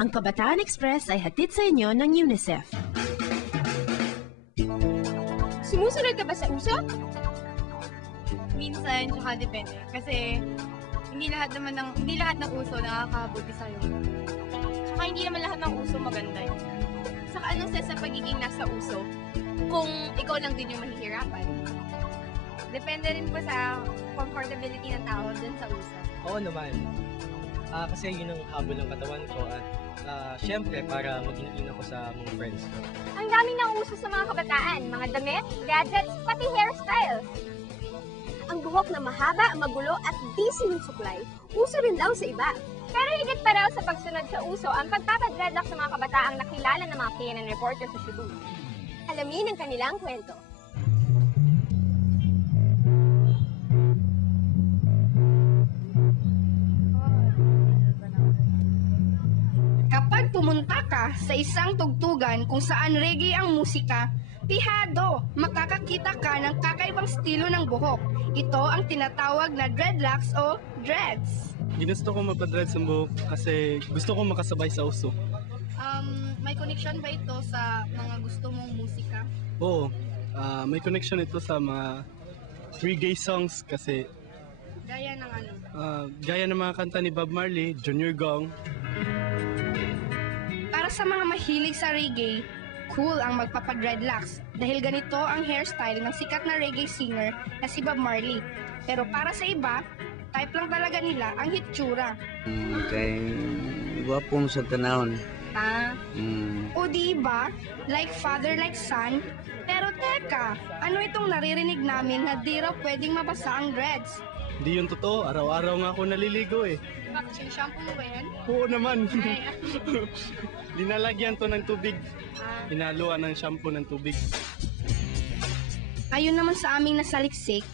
Ang Kabataan Express ay hatid sa inyo ng UNICEF. Sumusunod ka ba sa uso? Minsan, tsaka depende. Kasi hindi lahat ng uso nakakabuti sa'yo. Tsaka hindi naman lahat ng uso maganda yun. Saka anong sense sa pagiging nasa uso kung ikaw lang din yung mahihirapan? Depende rin po sa comfortability ng tao dun sa uso. Oo naman. Kasi yun ang habol ng katawan ko at syempre para maging ako sa mga friends ko. Ang dami ng uso sa mga kabataan, mga damit, gadgets, pati hairstyles. Ang buhok na mahaba, magulo at di sinusuklay, uso rin daw sa iba. Pero higit pa raw sa pagsunod sa uso ang pagpapadreadlock sa mga kabataang nakilala ng mga CNN reporter sa Cebu. Alamin ang kanilang kwento. Kapag pumunta ka sa isang tugtugan kung saan reggae ang musika, pihado, makakakita ka ng kakaibang estilo ng buhok. Ito ang tinatawag na dreadlocks o dreads. Ginusto ko mapadread sa buhok kasi gusto ko makasabay sa uso. May connection ba ito sa mga gusto mong musika? Oo, may connection ito sa mga reggae songs kasi Gaya ng ano? gaya ng mga kanta ni Bob Marley, Junior Gong. Para sa mga mahilig sa reggae, cool ang magpapadreadlocks dahil ganito ang hairstyle ng sikat na reggae singer na si Bob Marley. Pero para sa iba, type lang talaga nila ang hitsura. Kay gwapong sa tanawon. O di ba? Like father, like son? Pero teka, ano itong naririnig namin na di raw pwedeng mabasa ang dreads? Hindi yun totoo, araw-araw nga ako naliligo eh. Bakit sinashampoo mo ba yan? Oo naman. Linalagyan to ng tubig. Hinaluan ng shampoo ng tubig. Ayon naman sa aming nasaliksik,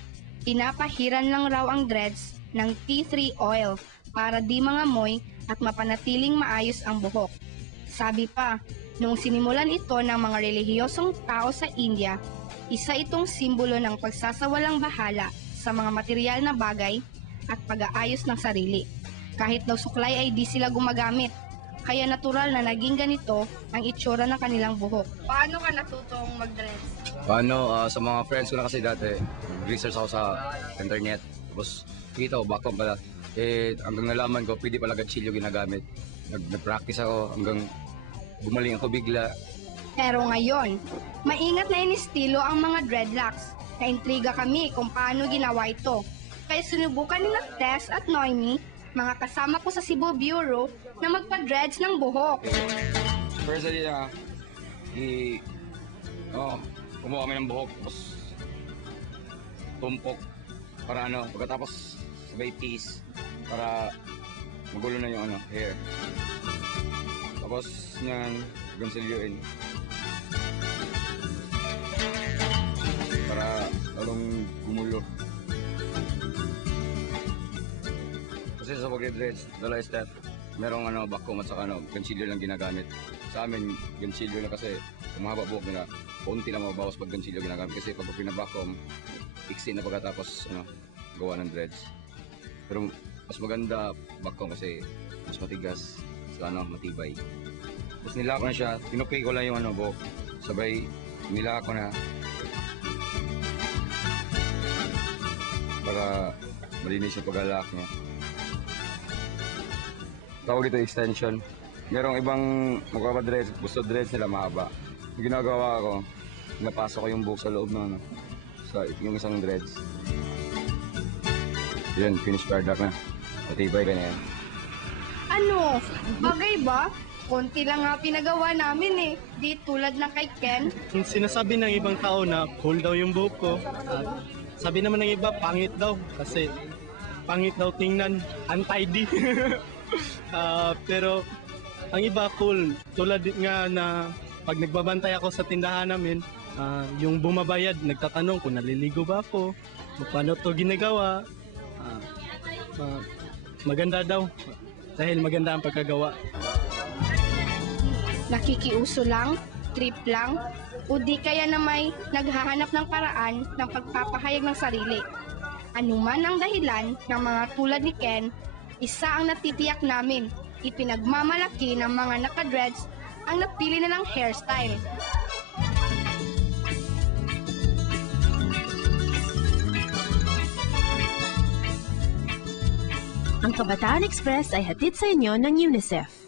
pinapahiran lang raw ang dreads ng tea tree oil para di mangamoy at mapanatiling maayos ang buhok. Sabi pa, noong sinimulan ito ng mga relihiyosong tao sa India, isa itong simbolo ng pagsasawalang bahala sa mga material na bagay at pag-aayos ng sarili. Kahit daw suklay ay di sila gumagamit, kaya natural na naging ganito ang itsura ng kanilang buhok. Paano ka natutong mag-dreads? Sa mga friends ko na kasi dati, research ako sa internet. Tapos kita ko, background pala. Hanggang nalaman ko, pwede pala gatsilyo ginagamit. Nag-practice ako hanggang gumaling ako bigla. Pero ngayon, maingat na inistilo ang mga dreadlocks. Naintriga kami kung paano ginawa ito. Kaya sinubukan ni Tess at Noemi, mga kasama ko sa Cebu Bureau, na magpa-dreads ng buhok. Firstly, kumuha kami ng buhok, tapos tumpok para pagkatapos sabay tease para magulo na yung hair. Tapos yan, gansilyuin para lalong gumulo. Kasi sa pag-dreads, dala step, merong vacuum at saka gansilyo lang ginagamit. Sa amin, gansilyo na kasi kumahaba buhok nila, konti lang mababawas pag gansilyo ginagamit. Kasi pag pinabacuum, iksi na pagkatapos gawa ng dreads. Pero mas maganda vacuum kasi mas matigas, sa matibay. Tapos nila ko na siya, pinupay ko lang yung buhok. Sabay, nila ko na para malinis yung pag-alak niya. Tawag ito extension. Merong ibang magpapadreads, gusto dreads nila mahaba. Yung ginagawa ko, napasok ko yung buhok sa loob ng sa yung isang dreads. Yan, finished product na. Matibay ka na yan. Ano? Bagay ba? Konti lang nga pinagawa namin eh. Di tulad ng kay Ken. Sinasabi ng ibang tao na cool daw yung buhok ko. Sabi naman ng iba, pangit daw. Kasi pangit daw tingnan, untidy. Pero ang iba cool. Tulad nga na pag nagbabantay ako sa tindahan namin, yung bumabayad, nagtatanong kung naliligo ba ako, paano to ginagawa. Maganda daw dahil maganda ang pagkagawa. Nakikiuso lang, trip lang, o di kaya na may naghahanap ng paraan ng pagpapahayag ng sarili. Anuman ang dahilan ng mga tulad ni Ken, isa ang natitiyak namin, ipinagmamalaki ng mga naka-dreads ang napili nilang hairstyle. Ang Kabataan Express ay hatid sa inyo ng UNICEF.